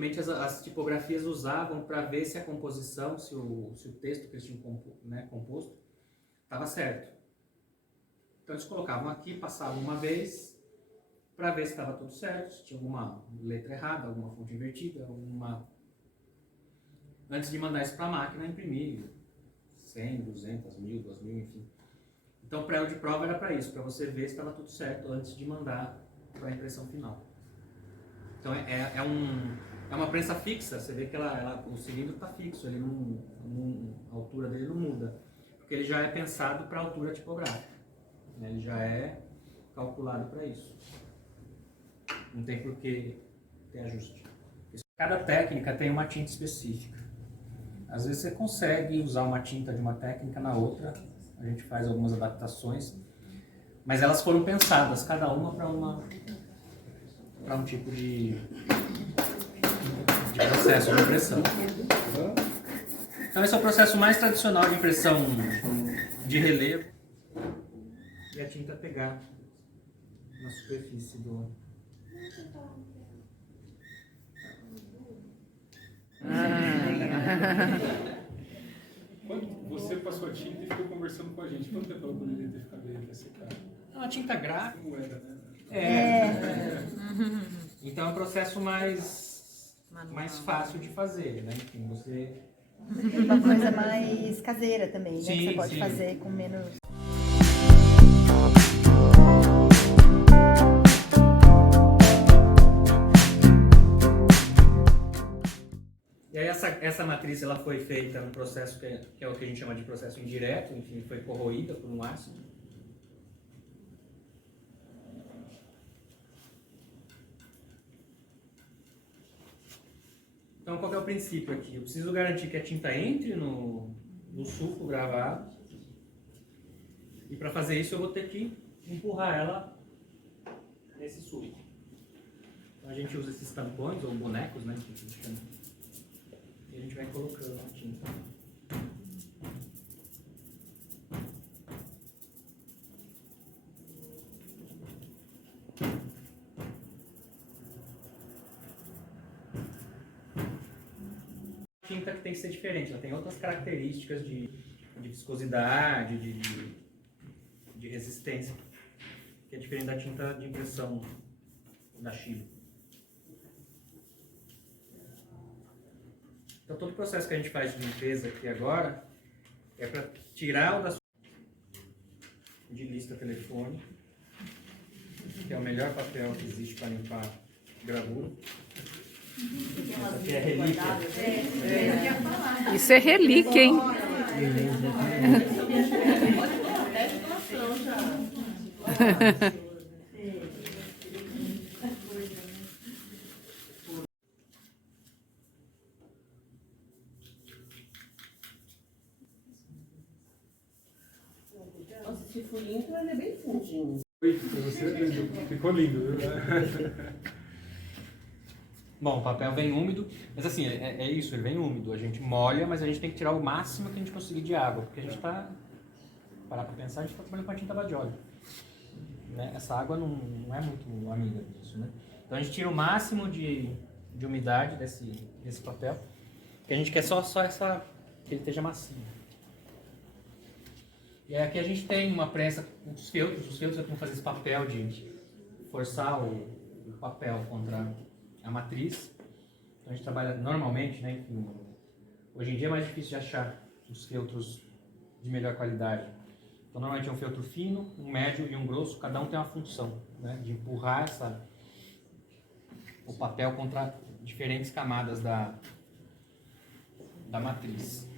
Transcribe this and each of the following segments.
antigamente as tipografias usavam para ver se a composição, se o texto que eles tinham composto estava certo. Então eles colocavam aqui, passavam uma vez para ver se estava tudo certo, se tinha alguma letra errada, alguma fonte invertida, antes de mandar isso para a máquina imprimir 100, 200, 1000, 2000, enfim. Então o prelo de prova era para isso, para você ver se estava tudo certo antes de mandar para a impressão final. Então é uma prensa fixa, você vê que o cilindro está fixo, ele a altura dele não muda, porque ele já é pensado para a altura tipográfica, né? Ele já é calculado para isso. Não tem por que ter ajuste. Cada técnica tem uma tinta específica. Às vezes você consegue usar uma tinta de uma técnica na outra, a gente faz algumas adaptações, mas elas foram pensadas, cada uma para um tipo de processo de impressão. Então esse é o processo mais tradicional de impressão de relevo, e a tinta pegar na superfície do... Quando você passou a tinta e ficou conversando com a gente, quanto tempo ela poderia ter ficado aí até secar? A tinta gráfica. Como era, né? Então é um processo mais fácil de fazer, né? Enfim, você... Uma coisa mais caseira também, né? Sim, que você pode sim. fazer com menos... E aí essa matriz ela foi feita num processo que é o que a gente chama de processo indireto, enfim, foi corroída por um ácido. Então qual que é o princípio aqui? Eu preciso garantir que a tinta entre no sulco gravado, e para fazer isso eu vou ter que empurrar ela nesse sulco. Então a gente usa esses tampões ou bonecos, né, que a gente chama. E a gente vai colocando a tinta. A tinta que tem que ser diferente, ela tem outras características de viscosidade, de resistência, que é diferente da tinta de impressão da Chile. Então todo o processo que a gente faz de limpeza aqui agora é para tirar o de lista telefônica, que é o melhor papel que existe para limpar gravura. Essa aqui é relíquia. Isso é relíquia, hein? Nossa, esse furinho ele é bem fundinho. Ficou lindo, viu? Bom, o papel vem úmido, mas assim, é isso, ele vem úmido. A gente molha, mas a gente tem que tirar o máximo que a gente conseguir de água, porque a gente está, parar para pensar, a gente está trabalhando com a tinta Badioli, né? Essa água não é muito amiga disso, né? Então a gente tira o máximo de umidade desse papel, que a gente quer só que ele esteja macio. E aí aqui a gente tem uma prensa com os feltros é que vão fazer esse papel de forçar o papel contra a matriz. Então a gente trabalha normalmente, né, enfim, hoje em dia é mais difícil de achar os feltros de melhor qualidade. Então normalmente é um feltro fino, um médio e um grosso, cada um tem uma função, né, de empurrar o papel contra diferentes camadas da matriz.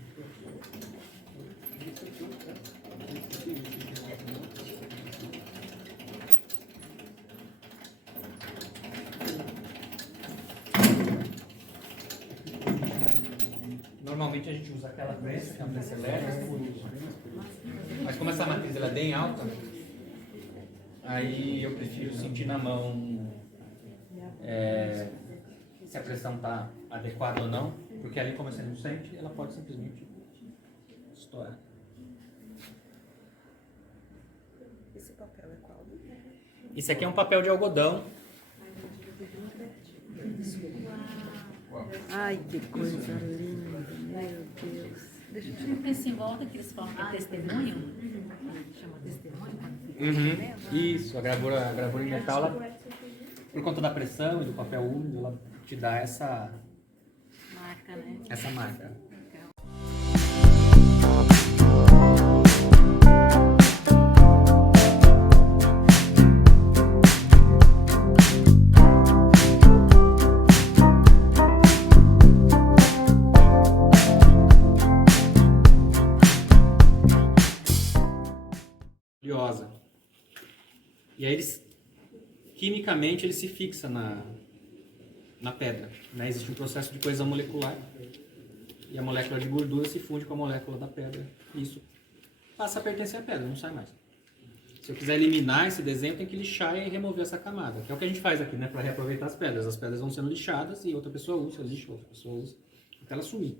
Normalmente a gente usa aquela prensa, que é uma prensa elétrica, mas como essa matriz ela é bem alta, aí eu prefiro sentir na mão se a pressão está adequada ou não, porque ali como você não sente, ela pode simplesmente estourar. Esse papel é qual? Isso aqui é um papel de algodão. Ai, que coisa linda, meu Deus. Deixa eu tirar. Esse em volta que eles falam que é testemunho, chama testemunho, quando fica Uhum. Isso, a gravura em metal, ela, por conta da pressão e do papel úmido, ela te dá essa marca, né? marca. Oleosa. E aí quimicamente ele se fixa na pedra, né? Existe um processo de coesão molecular e a molécula de gordura se funde com a molécula da pedra e isso passa a pertencer à pedra, não sai mais. Se eu quiser eliminar esse desenho, tem que lixar e remover essa camada, que é o que a gente faz aqui, né? Para reaproveitar as pedras. As pedras vão sendo lixadas e outra pessoa usa, lixa, outra pessoa usa, até ela sumir.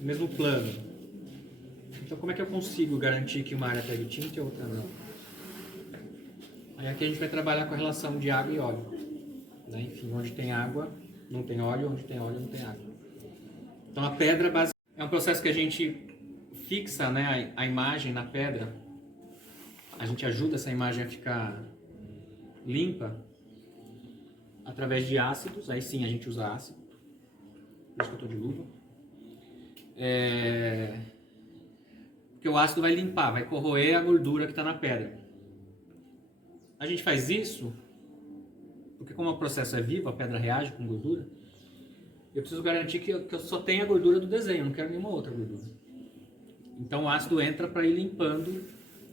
O mesmo plano. Então, como é que eu consigo garantir que uma área pegue tinta e outra não? Aí aqui a gente vai trabalhar com a relação de água e óleo. Né? Enfim, onde tem água, não tem óleo, onde tem óleo, não tem água. Então, a pedra basicamente é um processo que a gente fixa, né, a imagem na pedra. A gente ajuda essa imagem a ficar limpa através de ácidos. Aí sim a gente usa ácido. Por isso que eu estou de luva. Porque o ácido vai limpar, vai corroer a gordura que está na pedra. A gente faz isso porque como o processo é vivo, a pedra reage com gordura, eu preciso garantir que eu só tenha a gordura do desenho, eu não quero nenhuma outra gordura. Então o ácido entra para ir limpando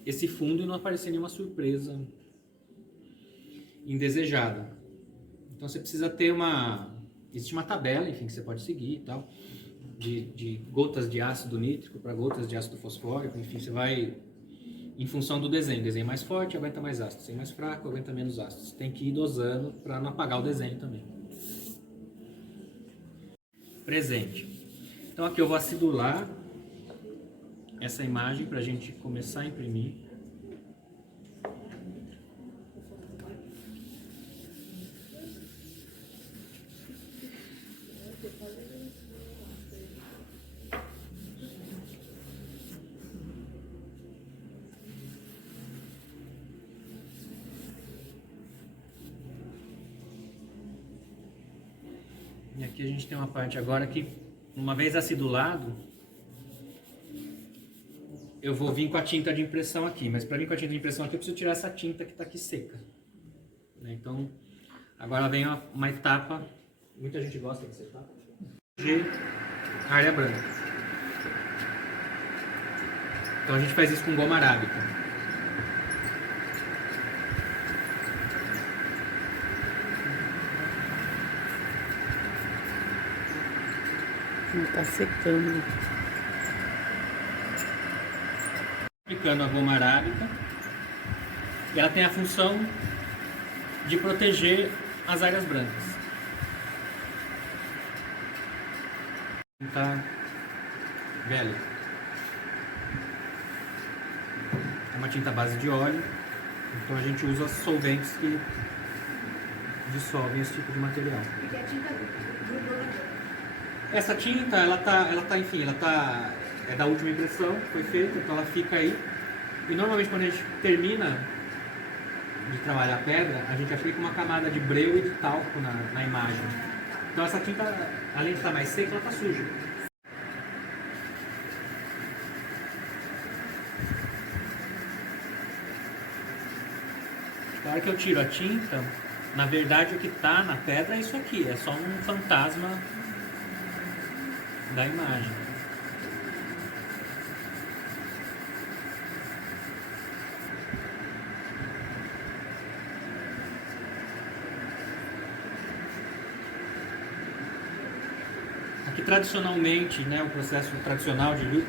esse fundo e não aparecer nenhuma surpresa indesejada. Então você precisa ter existe uma tabela, enfim, que você pode seguir e tal, de gotas de ácido nítrico para gotas de ácido fosfórico, enfim, você vai em função do desenho. Desenho mais forte aguenta mais ácido, desenho mais fraco aguenta menos ácido. Você tem que ir dosando para não apagar o desenho também. Presente. Então aqui eu vou acidular essa imagem para a gente começar a imprimir. E aqui a gente tem uma parte agora que, uma vez acidulado, eu vou vir com a tinta de impressão aqui. Mas para vir com a tinta de impressão aqui, eu preciso tirar essa tinta que está aqui seca. Então, agora vem uma etapa, muita gente gosta dessa etapa, de área branca. Então a gente faz isso com goma arábica. Está secando. Aplicando a goma arábica. E ela tem a função de proteger as áreas brancas. Tá velha. É uma tinta à base de óleo. Então a gente usa solventes que dissolvem esse tipo de material. Porque a tinta grudou na boca. Essa tinta, ela tá, é da última impressão que foi feita, então ela fica aí. E normalmente quando a gente termina de trabalhar a pedra, a gente aplica uma camada de breu e de talco na imagem. Então essa tinta, além de estar mais seca, ela está suja. Na hora que eu tiro a tinta, na verdade o que está na pedra é isso aqui, é só um fantasma da imagem. Aqui tradicionalmente, né, o processo tradicional de luto,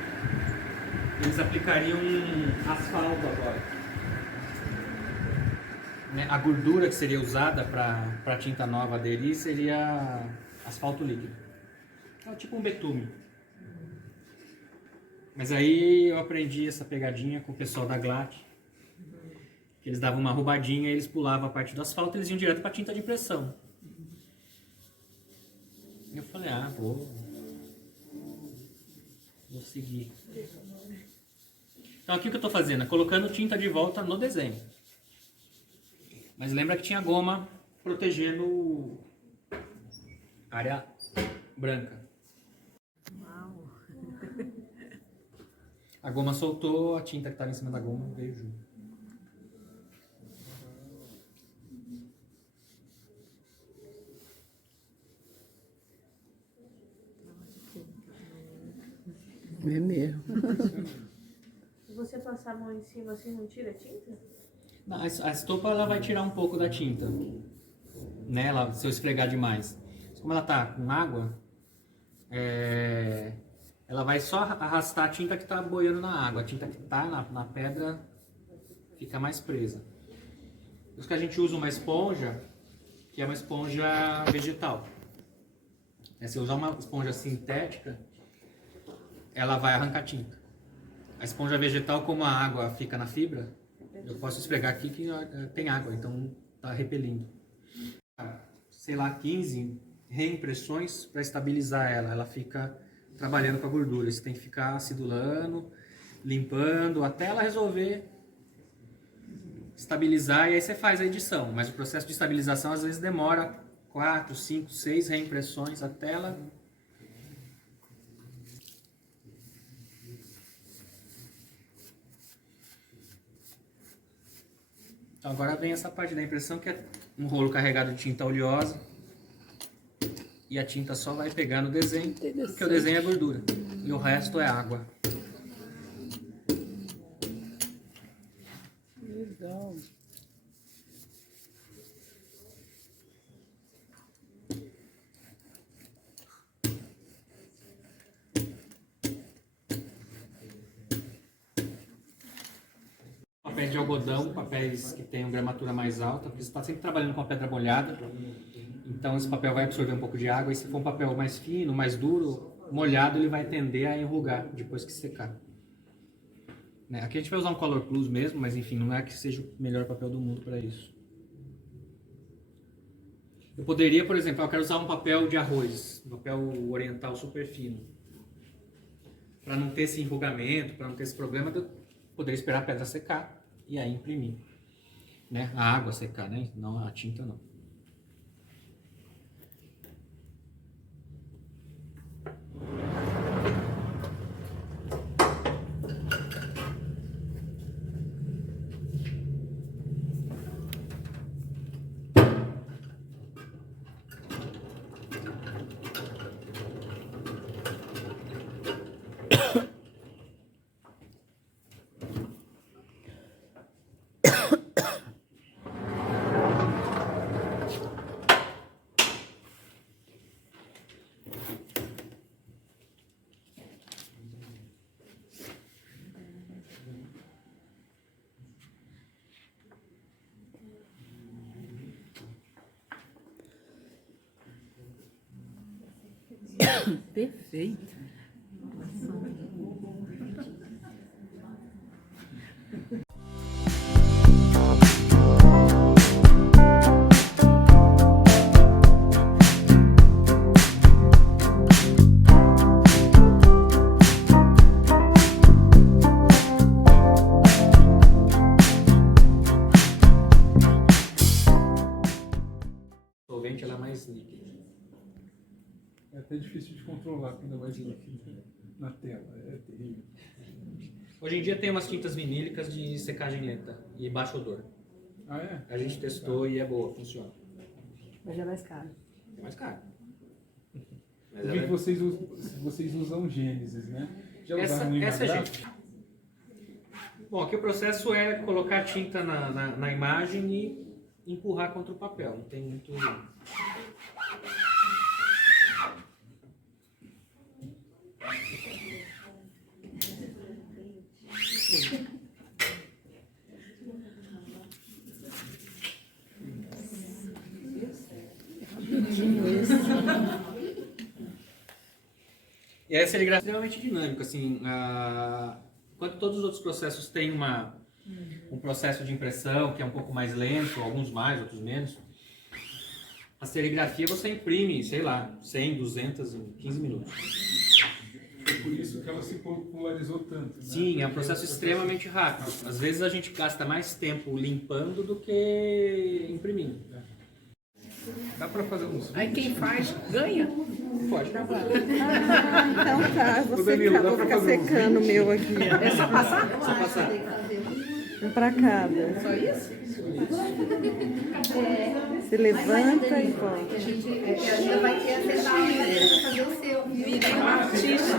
eles aplicariam asfalto agora. Né, a gordura que seria usada para a tinta nova aderir seria asfalto líquido. É tipo um betume. Mas aí eu aprendi essa pegadinha com o pessoal da Glatt, que eles davam uma roubadinha e eles pulavam a parte do asfalto e eles iam direto para a tinta de impressão. falei, vou seguir. Então aqui o que eu estou fazendo é colocando tinta de volta no desenho. Mas lembra que tinha goma protegendo a área branca. Uau. A goma soltou, a tinta que estava em cima da goma veio junto. É mesmo. Se você passar a mão em cima assim, não tira a tinta? Não, a estopa ela vai tirar um pouco da tinta, né? Se eu esfregar demais. Como ela tá com água, ela vai só arrastar a tinta que está boiando na água. A tinta que está na pedra fica mais presa. Por isso que a gente usa uma esponja, que é uma esponja vegetal. Se eu usar uma esponja sintética, ela vai arrancar tinta. A esponja vegetal, como a água fica na fibra, eu posso esfregar aqui que tem água, então está repelindo. Sei lá, 15 reimpressões para estabilizar ela. Ela fica trabalhando com a gordura. Você tem que ficar acidulando, limpando, até ela resolver estabilizar, e aí você faz a edição. Mas o processo de estabilização às vezes demora 4, 5, 6 reimpressões até ela... Então agora vem essa parte da impressão, que é um rolo carregado de tinta oleosa, e a tinta só vai pegar no desenho, porque o desenho é gordura e o resto é água. Legal. Papéis de algodão, papéis que tenham gramatura mais alta, porque você está sempre trabalhando com a pedra molhada, então esse papel vai absorver um pouco de água, e se for um papel mais fino, mais duro, molhado, ele vai tender a enrugar depois que secar. Né? Aqui a gente vai usar um Color Plus mesmo, mas enfim, não é que seja o melhor papel do mundo para isso. Eu poderia, por exemplo, eu quero usar um papel de arroz, um papel oriental super fino, para não ter esse enrugamento, para não ter esse problema, eu poderia esperar a pedra secar e aí imprimir, né? A água secar, né? Não a tinta, não. Perfeito. O solvente ela é mais líquida. É até difícil de controlar quando vai líquido na tela. É terrível. Hoje em dia tem umas tintas vinílicas de secagem lenta e baixo odor. Ah, é? A gente testou e é boa, funciona. Mas já é mais caro. É mais caro. Mas Eu vi que vocês usam Gênesis, né? Já usaram no essa é Imagráfico? gente. Bom, aqui o processo é colocar tinta na imagem e empurrar contra o papel. Não tem muito... E essa serigrafia é extremamente dinâmica, assim, enquanto todos os outros processos têm um processo de impressão que é um pouco mais lento, alguns mais, outros menos, A serigrafia você imprime, sei lá, 100, 200 em 15 minutos. Foi por isso que ela se popularizou tanto. Né? Sim, é um processo extremamente rápido. Às vezes a gente gasta mais tempo limpando do que imprimindo. Dá para fazer uns... Aí quem faz, ganha. Pode. Então tá, vou, Danilo, secar, dá vou pra ficar fazer um secando o meu aqui. É só passar? Só passar. Um pra cada. Só isso? Se levanta e volta. A gente vai ter a fazer o seu. Virei uma artista.